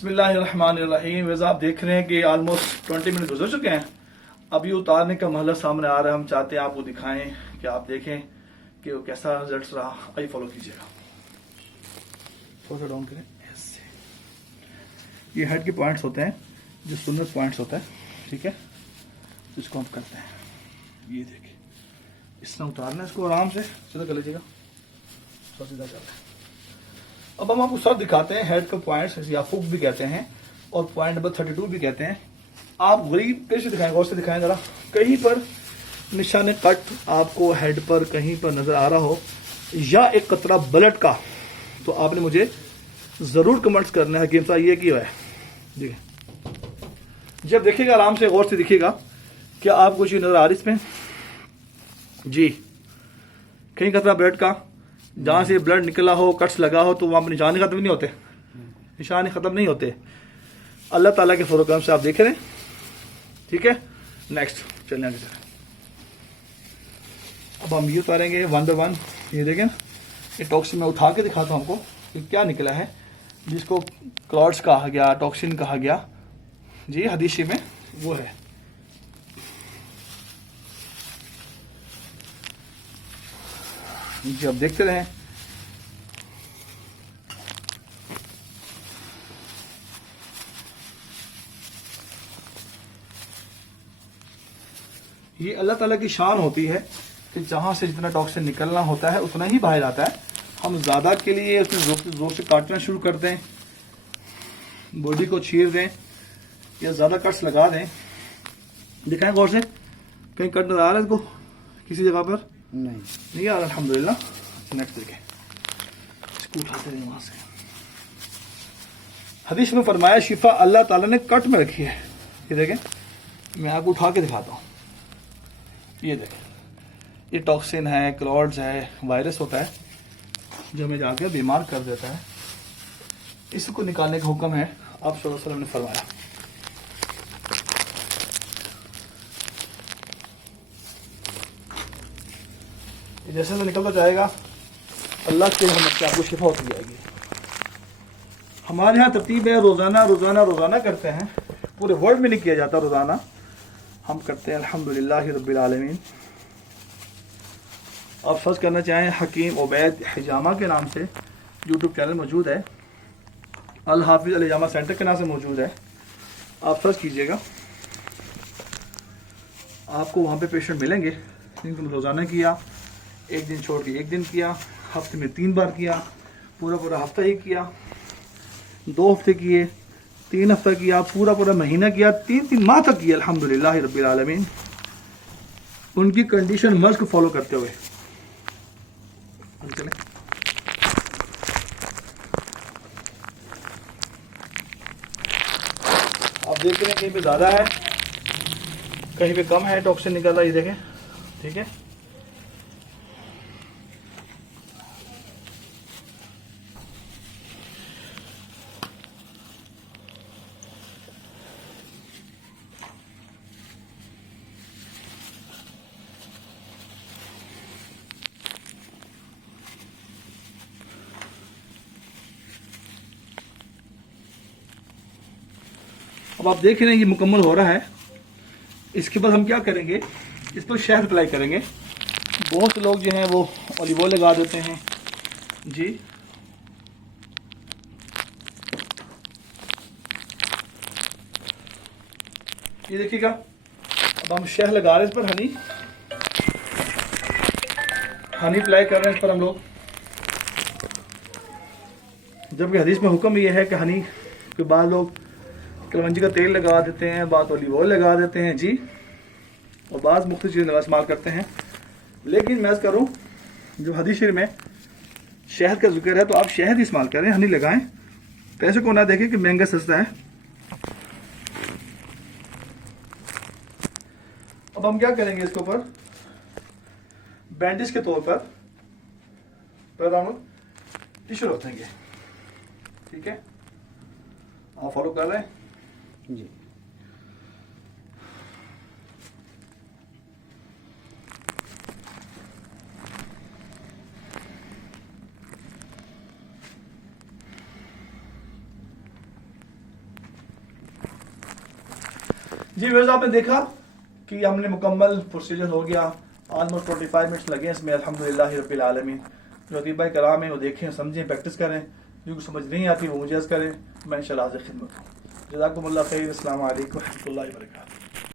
बिस्मिल्लाहिर्रहमानिर्रहीम। वैसे आप देख रहे हैं कि ऑलमोस्ट 20 मिनट गुजर चुके हैं। अभी उतारने का महला सामने आ रहा है। हम चाहते हैं आपको दिखाएं कि आप देखें कि वो कैसा रिजल्ट रहा। आइए फॉलो कीजिएगा, थोड़ा सा डाउन करें ऐसे। ये हेड के पॉइंट्स होते हैं जो सुन्नत पॉइंट्स होता है, ठीक है, इसको हम करते हैं। ये देखिए, इसमें उतारना है इसको आराम से, सीधा कर लीजिएगा, सीधा कर लें। अब हम आपको सब दिखाते हैं हेड का पॉइंट्स, या फुक भी कहते हैं और पॉइंट नंबर 32 भी कहते हैं। आप गरीब कैसे दिखाएंगे, और से दिखाएं जरा। कहीं पर निशान कट आपको हेड पर कहीं पर नजर आ रहा हो या एक कतरा ब्लड का, तो आपने मुझे जरूर कमेंट्स करना है कि साहब ये क्यों है। देखिए, जब देखिएगा आराम से गौर से देखिएगा, क्या आपको चीज नजर आ रही इसमें जी। कहीं कतरा ब्लड का, जहां से ब्लड निकला हो, कट्स लगा हो, तो वहां पर निशान खत्म नहीं होते, निशान खत्म नहीं होते। अल्लाह ताला के फज़ल से आप देख रहे हैं, ठीक है। नेक्स्ट चलने आगे चलें। अब हम ये उतारेंगे वन बाय वन। ये देखें, ये टॉक्सिन मैं उठा के दिखाता हूं आपको कि क्या निकला है, जिसको क्लॉट्स कहा गया, टॉक्सिन कहा गया जी हदीस में, वो है। जी अब देखते रहें। ये अल्लाह ताला की शान होती है कि जहां से जितना टॉक्सिन निकलना होता है उतना ही बाहर आता है। हम ज्यादा के लिए उसमें जोर से काटना शुरू कर दें, बॉडी को चीर दें या ज्यादा कट्स लगा दें। दिखाएं गौर से, कहीं कट नजर आ रहा है इसको किसी जगह पर? नहीं आ रहा, अल्हम्दुलिल्लाह। नेक्स्ट देखें, इसको उठाते रहे वहां से। हदीस में फरमाया शिफा अल्लाह ताला ने कट में रखी है। ये देखें, मैं आपको उठा के दिखाता हूं। ये देखें, ये टॉक्सिन है, क्लॉट्स है, वायरस होता है जो हमें जाकर बीमार कर देता है। इसको निकालने का हुक्म है, आप सल्लल्लाहु अलैहि वसल्लम ने फरमाया। जैसे से निकलता जाएगा, अल्लाह के रहमत से आपको शिफा होती जाएगी। हमारे यहाँ तरतीब है रोजाना रोजाना रोजाना करते हैं, पूरे वर्ल्ड में नहीं किया जाता रोजाना, हम करते हैं अल्हम्दुलिल्लाह रब्बिल आलमीन। आप सर्च करना चाहें हकीम उबैद हिजामा के नाम से यूट्यूब चैनल मौजूद है, अल हाफिज अल हिजामा सेंटर के नाम से मौजूद है, आप सर्च कीजिएगा, आपको वहाँ पे पेशेंट मिलेंगे जिनको रोज़ाना किया, एक दिन छोड़ के एक दिन किया, हफ्ते में 3 बार किया, पूरा पूरा हफ्ता ही किया, 2 हफ्ते किए, 3 हफ्ता किया, पूरा पूरा महीना किया, 3 माह तक किया अल्हम्दुलिल्लाह रब्बिल आलमीन, उनकी कंडीशन मर्ज को फॉलो करते हुए। चलें, आप देख रहे हैं कहीं पे ज़्यादा है, कहीं पे कम है, टॉक्सिन निकल रहा है, ये देखें, ठीक है। अब आप देख रहे हैं ये मुकम्मल हो रहा है। इसके बाद हम क्या करेंगे, इस पर शहद अप्लाई करेंगे। बहुत से लोग जो हैं वो ऑलिव ऑयल लगा देते हैं जी। ये देखिएगा, अब हम शहद लगा रहे हैं इस पर, हनी अप्लाई कर रहे हैं इस पर हम लोग। जबकि हदीस में हुक्म ये है कि हनी के बाद लोग कलवंजी का तेल लगा देते हैं, बाद ऑलिव ऑयल लगा देते हैं जी, और बाद मुख्तलिफ चीज़ें इस्तेमाल करते हैं। लेकिन मैं करूँ, जो हदीस शरीफ में शहद का जिक्र है, तो आप शहद ही इस्तेमाल करें, हनी लगाएं। पैसे को ना देखें कि महंगा सस्ता है। अब हम क्या करेंगे, इसके ऊपर बैंडेज के तौर पर हम टिश्यू रख देंगे, ठीक है। आप फॉलो कर रहे हैं जी। जी व्यूअर्स, आपने देखा कि हमने मुकम्मल प्रोसीजर हो गया। ऑलमोस्ट 25 मिनट्स लगे इसमें। अल्हम्दुलिल्लाह रब्बिल आलमीन। जो अतीबा कराम है वो देखें, समझें, प्रैक्टिस करें। जो कुछ समझ नहीं आती वो मुझे करें, मैं इंशाअल्लाह हाज़िर खिदमत हूँ। जज़ाकुमुल्लाह खैर। अस्सलामु अलैकुम व रहमतुल्लाहि व बरकातुहू।